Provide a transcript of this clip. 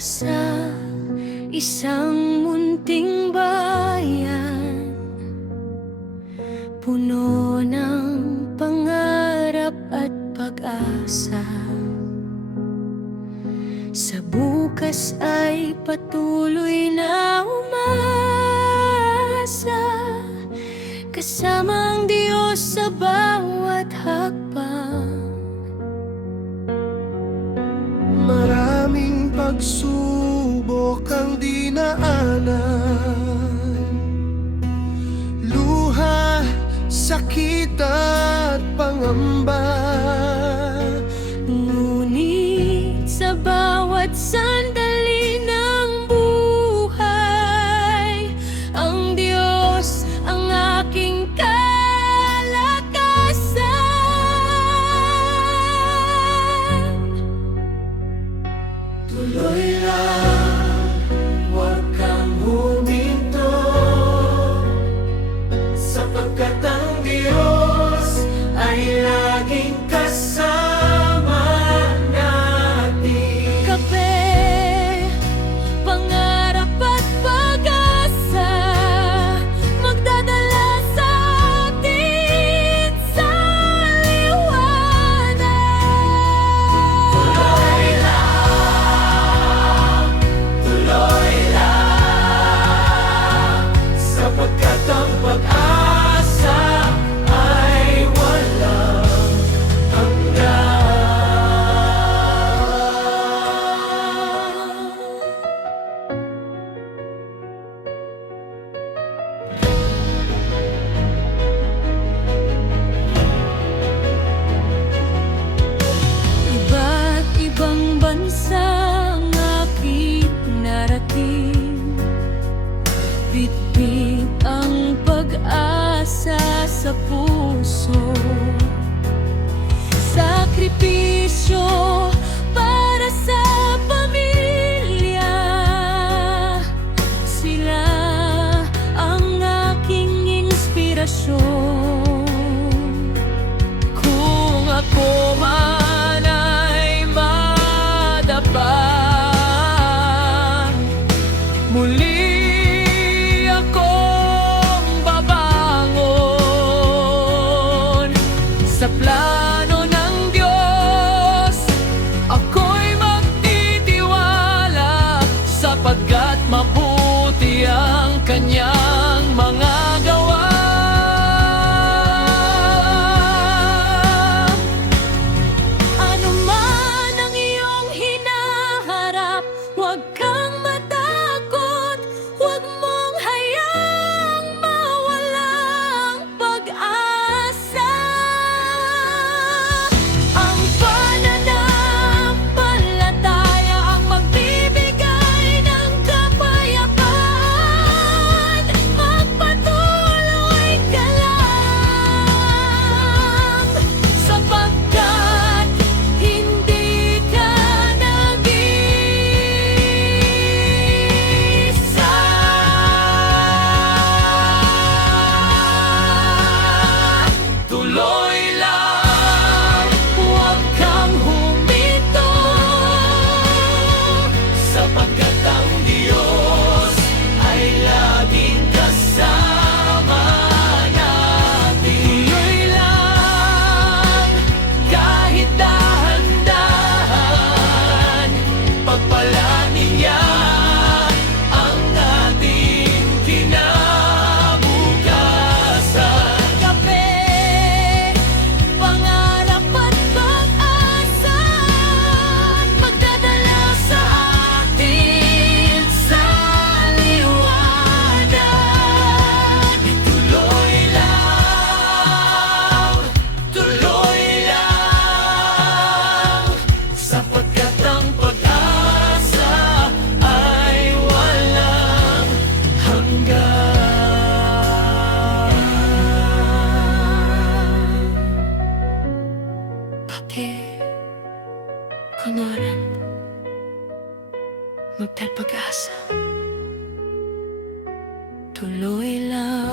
sa isang munting bayan, puno ng pangarap at pag-asa. Sa bukas ay patuloy na umasa, kasama ang Diyos sa bawat hakbang. Maraming pagsubok ang dinaanan, luha, sakit at pangamba. Ngunit sa bawat sandali ng buhay, ang Diyos ang aking tuloy lang, huwag kang huminto, sapagkat ang Diyos ay laging kasama natin. Kape, pangarap at pag-asa, magdadala sa atin sa liwanag. Tuloy lang, sapagkat ang pag-asa ay walang hanggan. Iba't ibang bansa ang aking narating, bitbit ang pag-asa sa puso, sakripisyo para sa pamilya. Sila ang aking inspirasyon. Kung ako man ay madapa, muli akong babangon sa plano ng Diyos. Ako'y magtitiwala, sapagkat mabuti ang kanyang mga gawa. Ano man ang iyong hinaharap, huwag kang matakot, huwag mong hayaang mawala ang pag-asa. Ang pananampalataya ang magbibigay ng kapayapaan. Magpatuloy ka lang, sapagkat hindi ka nag-iisa. Tuloy lang, huwag kang huminto, sapagkat ang Diyos ay laging kasama natin. Tuloy lang, kahit dahan-dahan, pagpalanin niya ang ating kinabukasan. Kape, pangarap at pag-asa, magdadala sa atin sa liwanag. Tuloy lang, sapagkat ang pag-asa ay walang hanggan. Pati kunoran magdal pag-asa. Tuloy lang.